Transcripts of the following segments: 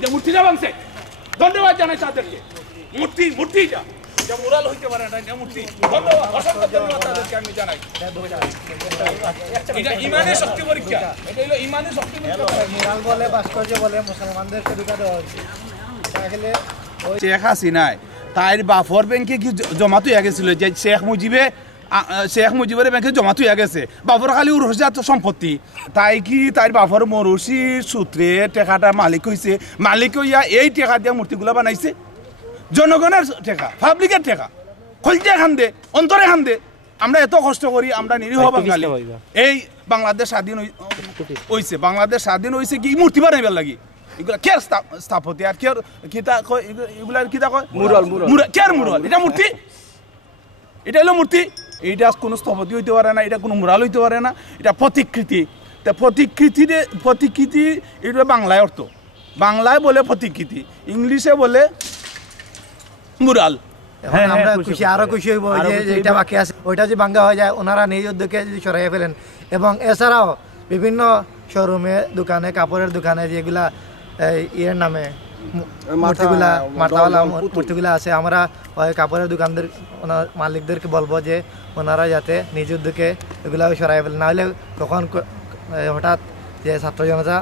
যে মূর্তিটা ভাঙছে, ধন্যবাদ জানাই তাদেরকে। মূর্তিটা এটা মুরাল হইতে পারে না, এটা মূর্তি। ধন্যবাদ, অসংখ্য ধন্যবাদ তাদেরকে আমি জানাই। এটা ইমানের শক্তি পরীক্ষা, এটা হলো ইমানের শক্তি পরীক্ষা। মুরাল বলে ভাস্কর্য বলে মুসলমানদের সুবিধা দেওয়া হচ্ছে। তাহলে শেখ হাসিনায় তার বাফর ব্যাংকে কি জমা হয়ে গেছিল যে শেখ মুজিবের ব্যাংকে জমা হয়ে গেছে, বাফর খালি উরহজাত সম্পত্তি। তাই কি তার বাফর মরুষির সূত্রে টেকাটা মালিক হয়েছে, মালিক হইয়া এই টেকা দিয়ে মূর্তিগুলো বানাইছে। জনগণের টেকা, পাবলিকের টেকা, খলতে খান্দে, অন্তরে খান্দে। আমরা এত কষ্ট করি, আমরা নিরীহ বাঙালি। এই বাংলাদেশ স্বাধীন হয়েছে, বাংলাদেশ স্বাধীন হয়েছে কি মূর্তি বানাইবার লাগি। এগুলা কে স্থাপতি আর কে কিতা কয়, এগুলার কিতা কয় মুরাল। কে মুরাল? এটা মূর্তি, এটা হলো মূর্তি। এইটা কোনো স্থপতি হইতে পারে না, এটা কোনো মুরাল হইতে পারে না, এটা প্রতিকৃতি। তা প্রতিকৃতি এটা বাংলায় অর্থ, বাংলায় বলে প্রতিকৃতি, ইংলিশে বলে মুরাল। এখন আমরা খুশি, আরো খুশি হইব যে যেটা বাকি আছে ওইটা যে ভাঙ্গা হয়ে যায়, ওনারা নিজ উদ্যোগে যদি সরাইয়া ফেলেন। এবং এছাড়াও বিভিন্ন শোরুমে, দোকানে, কাপড়ের দোকানে যেগুলা ইয়ের নামে মূর্তিগুলা, মাথাওয়ালা মূর্তিগুলা আছে, আমরা ওই কাপড়ের দোকানদের ওনার মালিকদেরকে বলবো যে ওনারা যাতে নিজ উদ্যোগে এগুলা সরাই ফেলেন। নাহলে তখন হঠাৎ যে ছাত্র জনতা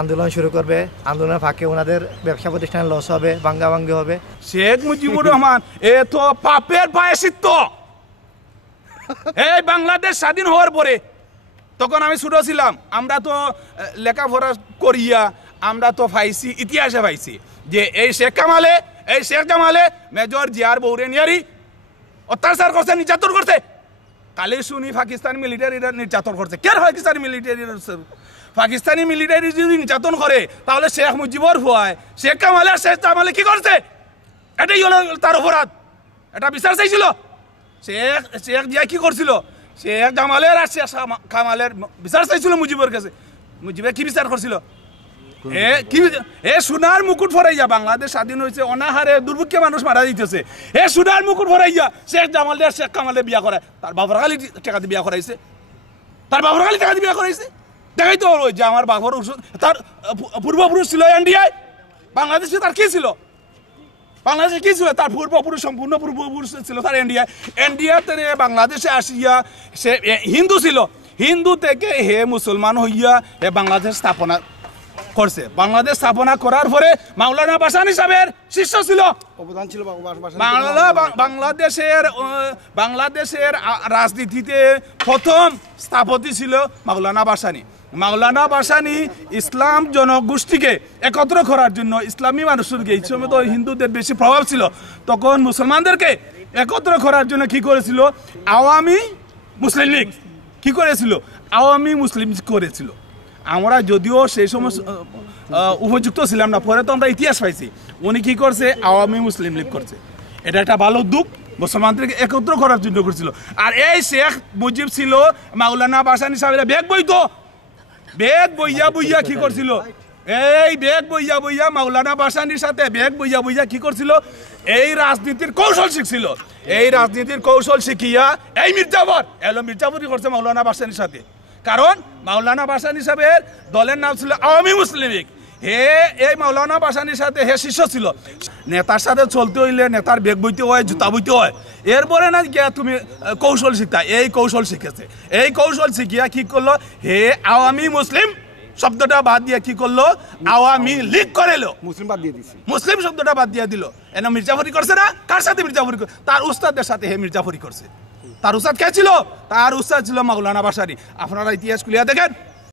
আন্দোলন শুরু করবে, আন্দোলনের ফাঁকে ওনাদের ব্যবসা প্রতিষ্ঠানে লস হবে, ভাঙ্গাভাঙ্গি হবে। শেখ মুজিবুর রহমান এ তো পাপের প্রায়শ্চিত্ত। এই বাংলাদেশ স্বাধীন হওয়ার পরে, তখন আমি ছোট ছিলাম, আমরা তো লেখাপড়া করিয়া আমরা তো পাইছি, ইতিহাসে পাইছি যে এই শেখ জামালে মেজর জিয়ার বৌরে নিয়ারি অত্যাচার করছে, নির্যাতন করছে। কালি শুনি পাকিস্তানি মিলিটারিরা নির্যাতন করছে। কে পাকিস্তানি মিলিটারি? পাকিস্তানি মিলিটারি যদি নির্যাতন করে তাহলে শেখ মুজিবর ভয় শেখ কামালে আর শেখ জামালে কি করছে? এটাই হলো তার অপরাধ, এটা বিচার চাইছিল। শেখ জিয়া কি করছিল? শেখ জামালের আর শেখ কামালের বিচার চাইছিল মুজিবের কাছে। মুজিবে কি বিচার করছিল? সোনার মুকুট ফরাইয়া বাংলাদেশ স্বাধীন হয়েছে, অনাহারে দুর্ভিক্ষে মানুষ মারা দিতেছে। সোনার মুকুট ফরাইয়া শেখ জামাল আর শেখ কামালে বিয়া করায়, তার বাবার খালি টাকা দিয়ে বিয়া করাইছে, তার বাবার খালি টাকা দিয়ে বিয়া করাইছে। দেখাই তো যে আমার বাবার তার পূর্বপুরুষ ছিল ইন্ডিয়ায়, বাংলাদেশে তার কি ছিল? বাংলাদেশে কি ছিল? তার পূর্বপুরুষ, সম্পূর্ণ পূর্বপুরুষ ছিল তার ইন্ডিয়াতে। বাংলাদেশে আসিয়া সে হিন্দু ছিল, হিন্দু থেকে হে মুসলমান হইয়া হে বাংলাদেশ স্থাপনা করছে। বাংলাদেশ স্থাপনা করার পরে মাওলানা ভাসানী সাহেবের শিষ্য ছিল, অবদান ছিল। বাংলাদেশের রাজনীতিতে প্রথম স্থপতি ছিল মাওলানা ভাসানী। মাওলানা ভাসানী ইসলাম জনগোষ্ঠীকে একত্র করার জন্য, ইসলামী মানুষদেরকে, এই সময় তো হিন্দুদের বেশি প্রভাব ছিল, তখন মুসলমানদেরকে একত্র করার জন্য কি করেছিল? আওয়ামী মুসলিম লীগ কি করেছিল? আওয়ামী মুসলিম করেছিল। আমরা যদিও সেই সময় উপযুক্ত ছিলাম না, পরে তো আমরা ইতিহাস পাইছি উনি কি করছে? আওয়ামী মুসলিম লীগ করছে। এটা একটা ভালো উদ্যোগ, মুসলমানদেরকে একত্র করার জন্য করেছিল। আর এই শেখ মুজিব ছিল মাওলানা ভাসানী সাহেবের বেগ বইতো, বেগ বইয়া কি করছিল? এই বেগ বইয়া মাওলানা ভাসানীর সাথে বেগ বইয়া কি করছিল? এই রাজনীতির কৌশল শিখছিল। এই রাজনীতির কৌশল শিখিয়া এই মির্জাফরই করছে মাওলানা ভাসানীর সাথে। কারণ মাওলানা ভাসানী সাহেবের দলের নাম ছিল আওয়ামী মুসলিম লীগ। এই মাওলানা ভাসানীর সাথে শিষ্য ছিল। নেতার সাথে চলতে হইলে নেতার বেগ বইতে হয়, জুতা বইতে হয়। এরপরে না গিয়া তুমি কৌশল শিখতা, এই কৌশল শিখেছে। এই কৌশল শিখিয়া কি করলো? আওয়ামী মুসলিম শব্দটা বাদ দিয়ে কি করলো? আওয়ামী লীগ করেলো, মুসলিম বাদ দিয়ে দিছে, মুসলিম শব্দটা বাদ দিয়ে দিল। এনে মির্জাফরি করছে না? কার সাথে মির্জাফরি? তার উস্তাদের সাথে মির্জাফরি করছে। তার উস্তাদ কে ছিল? তার উস্তাদ ছিল মাওলানা ভাসানী। আপনারা ইতিহাস খুলিয়া দেখেন।